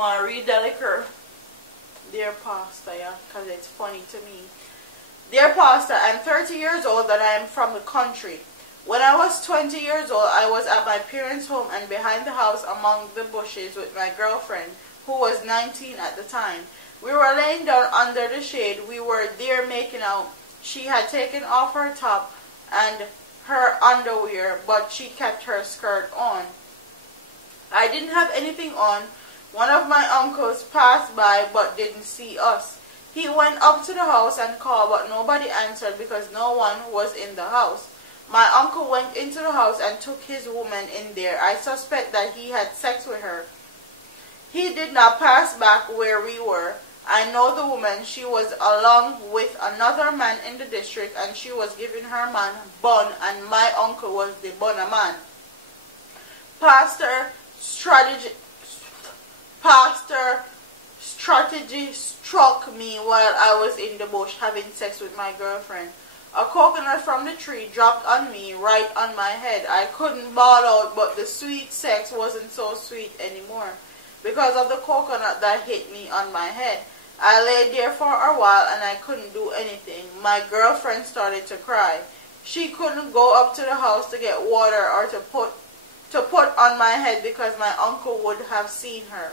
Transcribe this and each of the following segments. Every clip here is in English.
I read the liquor. Dear Pastor, yeah, because it's funny to me. Dear Pastor, I'm 30 years old and I am from the country. When I was 20 years old, I was at my parents' home and behind the house among the bushes with my girlfriend, who was 19 at the time. We were laying down under the shade. We were there making out. She had taken off her top and her underwear, but she kept her skirt on. I didn't have anything on. One of my uncles passed by but didn't see us. He went up to the house and called, but nobody answered because no one was in the house. My uncle went into the house and took his woman in there. I suspect that he had sex with her. He did not pass back where we were. I know the woman. She was along with another man in the district and she was giving her man bun and my uncle was the bunner man. Pastor strategy struck me while I was in the bush having sex with my girlfriend. A coconut from the tree dropped on me, right on my head. I couldn't bawl out, but the sweet sex wasn't so sweet anymore because of the coconut that hit me on my head. I lay there for a while and I couldn't do anything. My girlfriend started to cry. She couldn't go up to the house to get water or to put on my head because my uncle would have seen her.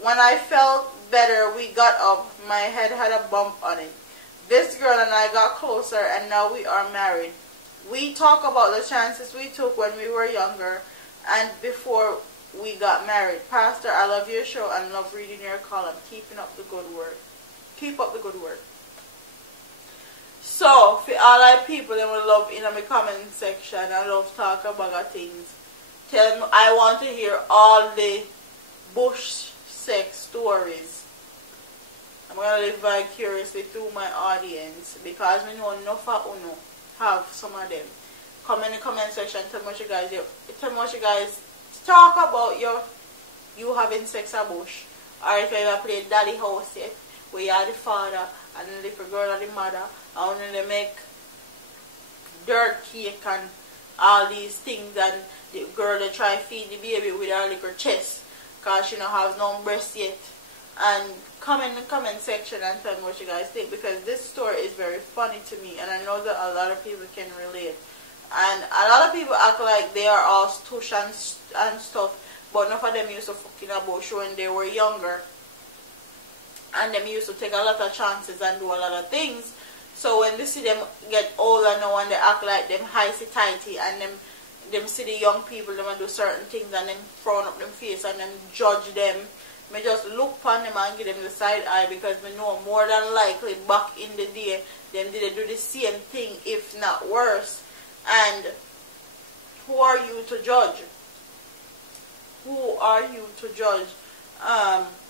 When I felt better, we got up. My head had a bump on it. This girl and I got closer and now we are married. We talk about the chances we took when we were younger and before we got married. Pastor, I love your show and love reading your column. Keeping up the good work. Keep up the good work. So, for all our people that will love in my comment section, I love talk about things. Tell me, I want to hear all the bush sex stories. I'm going to live vicariously through my audience because I know enough of you have some of them. Come in the comment section, tell me what you guys talk about you having sex at bush. Or if you ever played daddy house yet, where you are the father and the little girl are the mother, and when they make dirt cake and all these things, and the girl they try to feed the baby with her little chest because she don't have no breast yet. And come in the comment section and tell me what you guys think, because this story is very funny to me and I know that a lot of people can relate. And a lot of people act like they are all stush and stuff, but none of them used to fucking a bush when they were younger. And them used to take a lot of chances and do a lot of things. So when they see them get older now and they act like them high-tighty and them see the young people, them do certain things and them frown up them face and them judge them. Me just look upon them and give them the side eye because me know more than likely back in the day them did do the same thing, if not worse. And who are you to judge? Who are you to judge?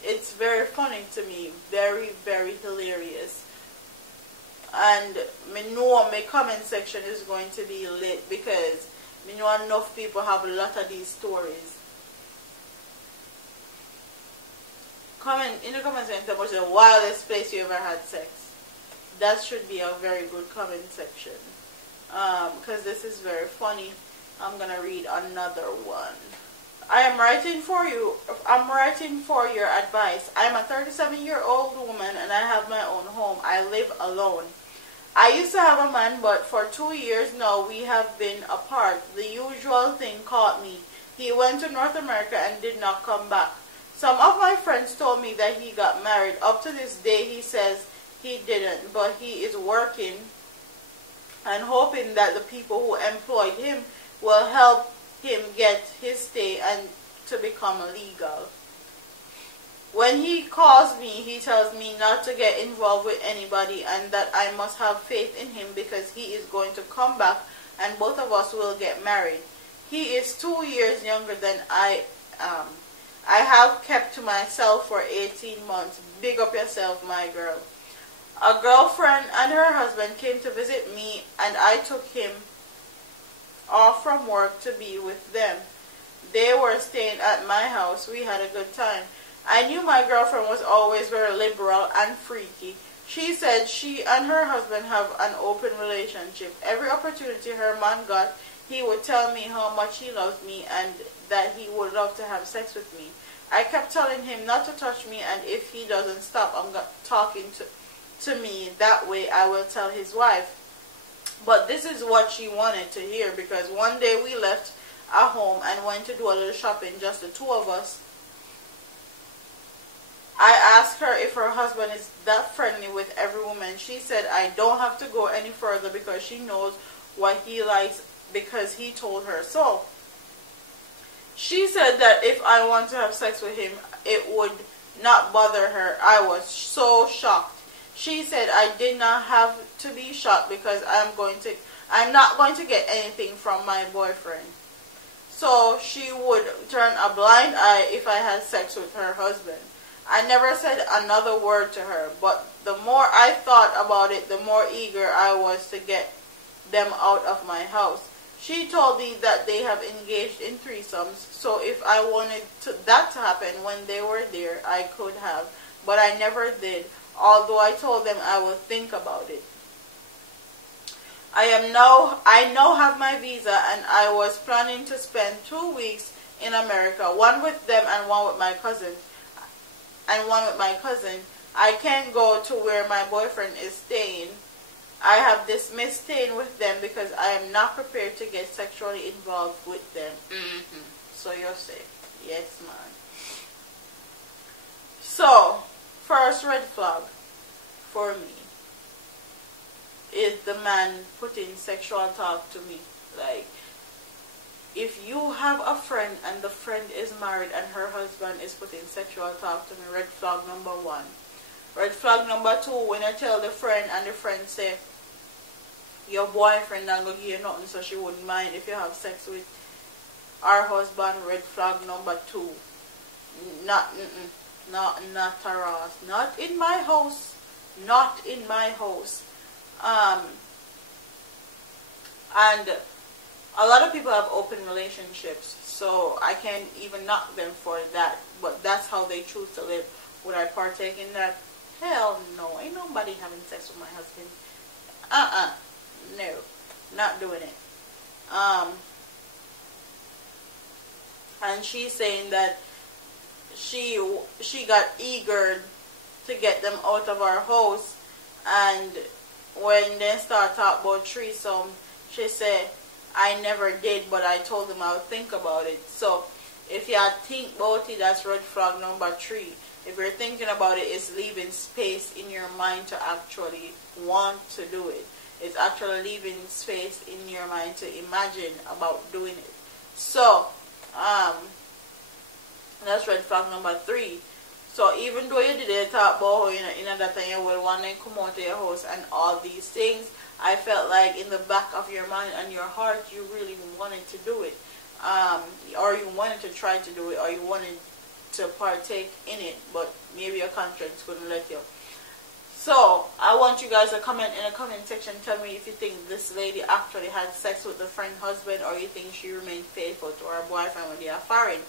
It's very funny to me, very, very hilarious. And me know my comment section is going to be lit because me know enough people have a lot of these stories. Comment in the comment section about the wildest place you ever had sex. That should be a very good comment section. Because this is very funny. I'm gonna read another one. I am writing for you. I'm writing for your advice. I am a 37-year-old woman and I have my own home. I live alone. I used to have a man, but for 2 years now we have been apart. The usual thing caught me. He went to North America and did not come back. Some of my friends told me that he got married. Up to this day he says he didn't, but he is working and hoping that the people who employed him will help him get his stay and to become legal. When he calls me, he tells me not to get involved with anybody and that I must have faith in him because he is going to come back and both of us will get married. He is 2 years younger than I am. I have kept to myself for 18 months. Big up yourself, my girl. A girlfriend and her husband came to visit me and I took him off from work to be with them. They were staying at my house. We had a good time. I knew my girlfriend was always very liberal and freaky. She said she and her husband have an open relationship. Every opportunity her man got, he would tell me how much he loves me and that he would love to have sex with me. I kept telling him not to touch me, and if he doesn't stop talking to me that way, I will tell his wife. But this is what she wanted to hear, because one day we left our home and went to do a little shopping, just the two of us. I asked her if her husband is that friendly with every woman. She said I don't have to go any further because she knows what he likes because he told her so. She said that if I want to have sex with him, it would not bother her. I was so shocked. She said I did not have to be shocked because I'm not going to get anything from my boyfriend. So she would turn a blind eye if I had sex with her husband. I never said another word to her, but the more I thought about it, the more eager I was to get them out of my house. She told me that they have engaged in threesomes, so if I wanted that to happen when they were there, I could have, but I never did, although I told them I would think about it. I now have my visa, and I was planning to spend 2 weeks in America, one with them and one with my cousin. I can't go to where my boyfriend is staying. I have dismissed staying with them because I am not prepared to get sexually involved with them. So you're safe. Yes, man. So, first red flag for me is the man putting sexual talk to me. Like, if you have a friend and the friend is married and her husband is putting sexual talk to me, red flag number 1. Red flag number 2, when I tell the friend and the friend say, your boyfriend not gonna give you nothing, so she wouldn't mind if you have sex with our husband. Red flag number 2. Not a Ross. Not in my house. Not in my house. And a lot of people have open relationships, so I can't even knock them for that. But that's how they choose to live. Would I partake in that? Hell no. Ain't nobody having sex with my husband. No. Not doing it. And she's saying that she got eager to get them out of our house, and when they start talking about threesome, she said, I never did, but I told them I would think about it. So, if you think about it, that's red flag number 3. If you're thinking about it, it's leaving space in your mind to actually want to do it. It's actually leaving space in your mind to imagine about doing it. So, that's red flag number 3. So, even though you did talk about how in that time you will want to come out of your house and all these things, I felt like in the back of your mind and your heart, you really wanted to do it. Or you wanted to try to do it, or you wanted to partake in it, but maybe your conscience couldn't let you. So, I want you guys to comment in the comment section. Tell me if you think this lady actually had sex with the friend husband, or you think she remained faithful to her boyfriend when they are foreign.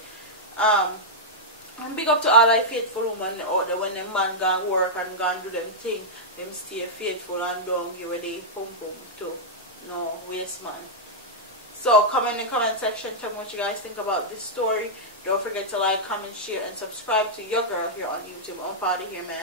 And big up to all the faithful women out there when the man gone work and gone do them thing, them stay faithful and don't give away the pum pum too. No waste, man. So comment in the comment section, tell me what you guys think about this story. Don't forget to like, comment, share, and subscribe to your girl here on YouTube. I'm proud of here, man.